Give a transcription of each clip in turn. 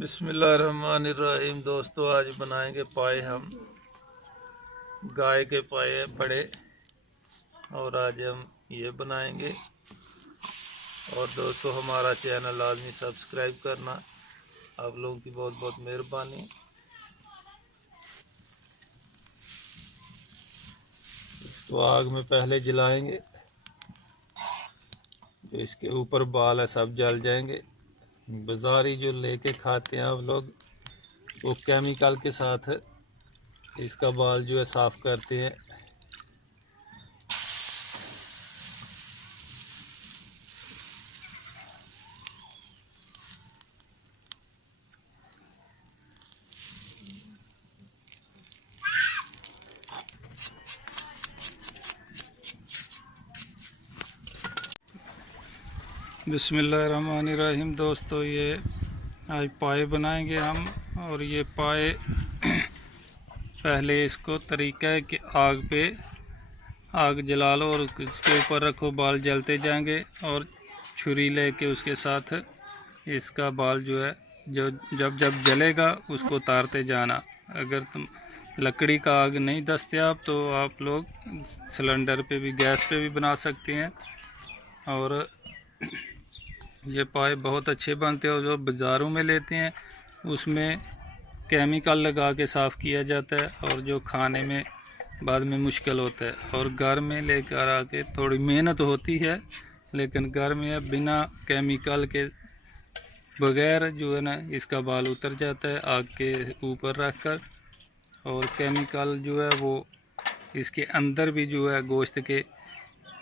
बिस्मिल्लाहिर्रहमानिर्रहीम। दोस्तों, आज बनाएंगे पाए। हम गाय के पाए पड़े और आज हम ये बनाएंगे। और दोस्तों, हमारा चैनल लाजमी सब्सक्राइब करना। आप लोगों की बहुत बहुत मेहरबानी। इसको आग में पहले जलाएंगे, जो इसके ऊपर बाल है सब जल जाएंगे। बाजारी जो लेके खाते हैं आप लोग, वो केमिकल के साथ इसका बाल जो है साफ करते हैं। बिस्मिल्लाहिर्रहमानिर्रहीम। दोस्तों, ये आज पाए बनाएंगे हम। और ये पाए पहले इसको तरीका है कि आग जला लो और इसके ऊपर रखो, बाल जलते जाएंगे। और छुरी लेके उसके साथ इसका बाल जो है जो जब जब जलेगा उसको उतारते जाना। अगर तुम लकड़ी का आग नहीं दस्तयाब तो आप लोग सिलेंडर पे भी, गैस पे भी बना सकते हैं। और ये पाए बहुत अच्छे बनते हैं। और जो बाज़ारों में लेते हैं उसमें केमिकल लगा के साफ़ किया जाता है, और जो खाने में बाद में मुश्किल होता है। और घर में लेकर आके थोड़ी मेहनत होती है, लेकिन घर में बिना केमिकल के बगैर जो है ना इसका बाल उतर जाता है आग के ऊपर रख कर। और केमिकल जो है वो इसके अंदर भी जो है गोश्त के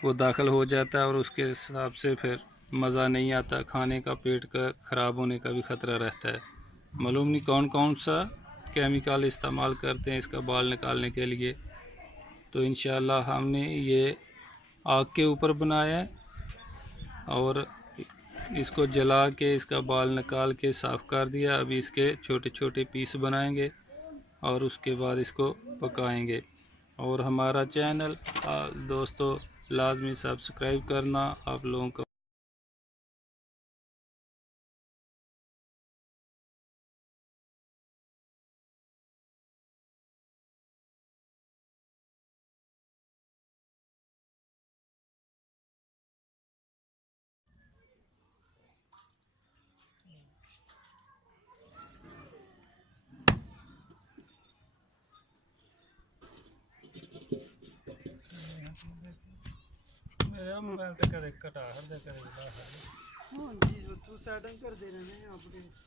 वो दाखिल हो जाता है, और उसके हिसाब से फिर मज़ा नहीं आता खाने का। पेट का ख़राब होने का भी ख़तरा रहता है। मालूम नहीं कौन कौन सा केमिकल इस्तेमाल करते हैं इसका बाल निकालने के लिए। तो इंशाल्लाह हमने ये आग के ऊपर बनाया है, और इसको जला के इसका बाल निकाल के साफ़ कर दिया। अभी इसके छोटे छोटे पीस बनाएंगे और उसके बाद इसको पकाएंगे। और हमारा चैनल दोस्तों लाजमी सब्सक्राइब करना आप लोगों को। मेरा मोबाइल तो कदे कटा हर दे करे बड़ा है। हां जी, तू सेटिंग कर दे रहे हैं आपके।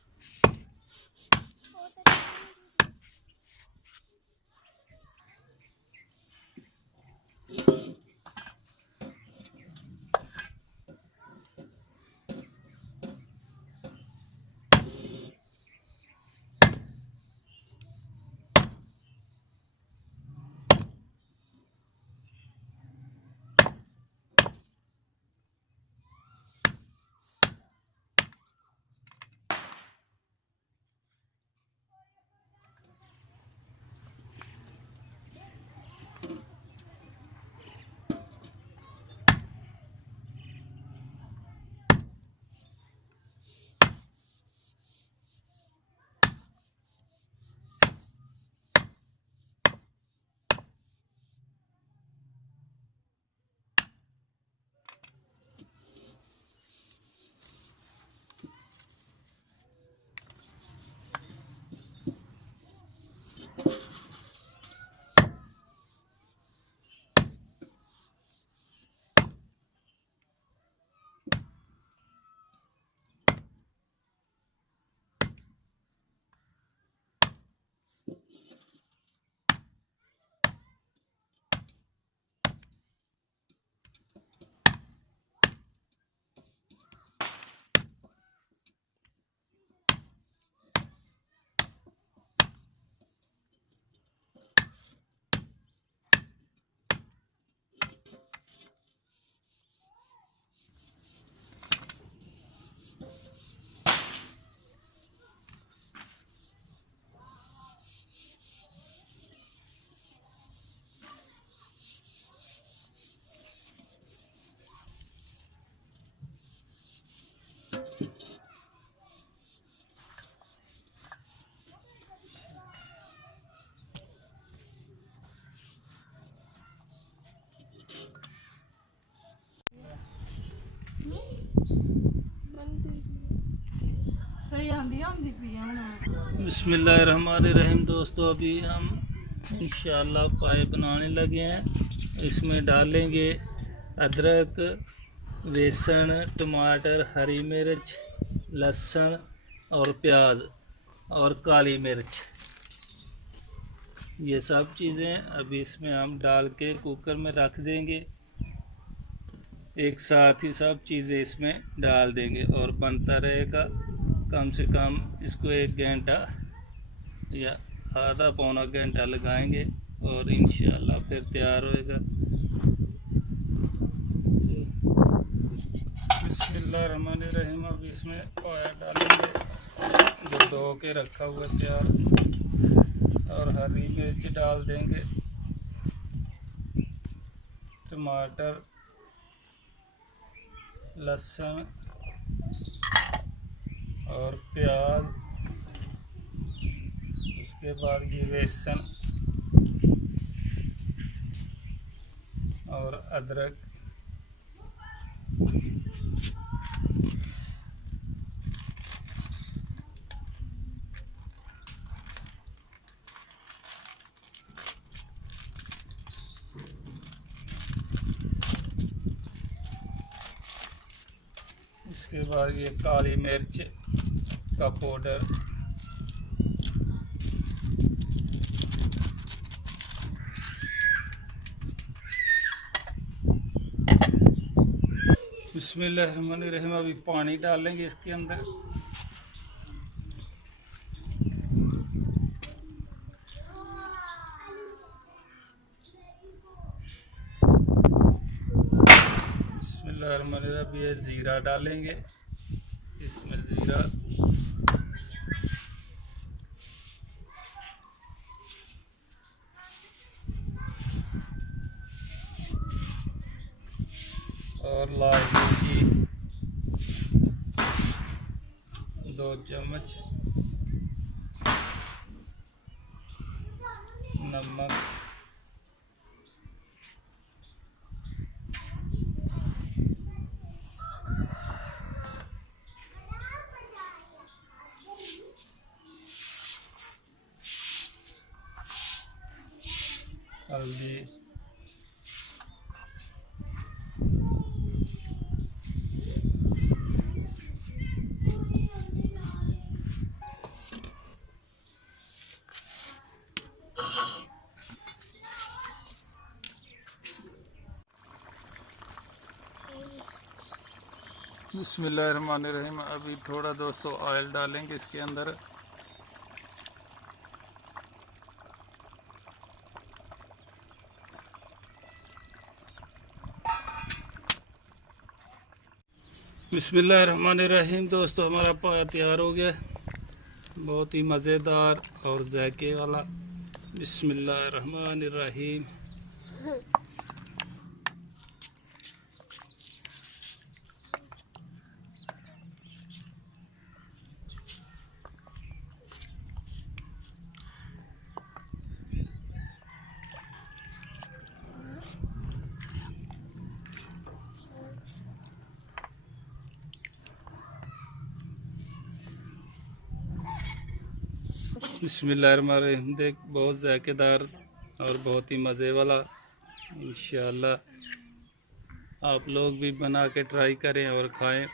बिस्मिल्लाहिर्रहमानिर्रहीम। दोस्तों अभी हम इंशाल्लाह पाए बनाने लगे हैं। इसमें डालेंगे अदरक, बेसन, टमाटर, हरी मिर्च, लहसुन और प्याज और काली मिर्च, ये सब चीज़ें अभी इसमें हम डाल के कुकर में रख देंगे। एक साथ ही सब चीज़ें इसमें डाल देंगे और बनता रहेगा। कम से कम इसको 1 घंटा या आधा पौना घंटा लगाएंगे और इंशाल्लाह फिर तैयार होएगा। बिस्मिल्लाहिर्रहमानिर्रहीम। अभी इसमें पाया डालेंगे जो धो के रखा हुआ तैयार, और हरी मिर्च डाल देंगे, टमाटर, लहसुन और प्याज, उसके बाद ये बेसन और अदरक, उसके बाद ये काली मिर्च का पाउडर, बिस्मिल्लाहिर्रहमानिर्रहीम। अभी पानी डालेंगे इसके अंदर। बिस्मिल्लाहिर्रहमानिर्रहीम। अभी ये ज़ीरा डालेंगे, इसमें ज़ीरा, और लाल मिर्ची 2 चम्मच, नमक, हल्दी, बिस्मिल्लाहिर्रहमानिर्रहीम। अभी थोड़ा दोस्तों ऑयल डालेंगे इसके अंदर। बिस्मिल्लाहिर्रहमानिर्रहीम। दोस्तों हमारा पाया तैयार हो गया, बहुत ही मज़ेदार और जायके वाला। बिस्मिल्लाहिर्रहमानिर्रहीम। बिस्मिल्लाहिर्रहमानिर्रहीम। देख, बहुत जायकेदार और बहुत ही मज़े वाला। इंशाअल्लाह आप लोग भी बना के ट्राई करें और खाएं,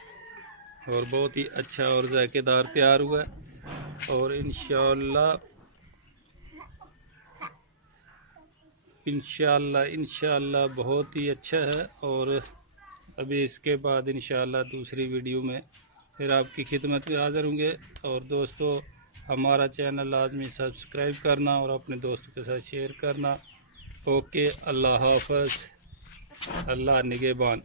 और बहुत ही अच्छा और जायकेदार तैयार हुआ। और इंशाअल्लाह बहुत ही अच्छा है। और अभी इसके बाद इंशाअल्लाह दूसरी वीडियो में फिर आपकी खिदमत में हाज़िर होंगे। और दोस्तों हमारा चैनल लाजमी सब्सक्राइब करना और अपने दोस्तों के साथ शेयर करना। ओके, अल्लाह हाफ़िज़, अल्लाह निगहबान।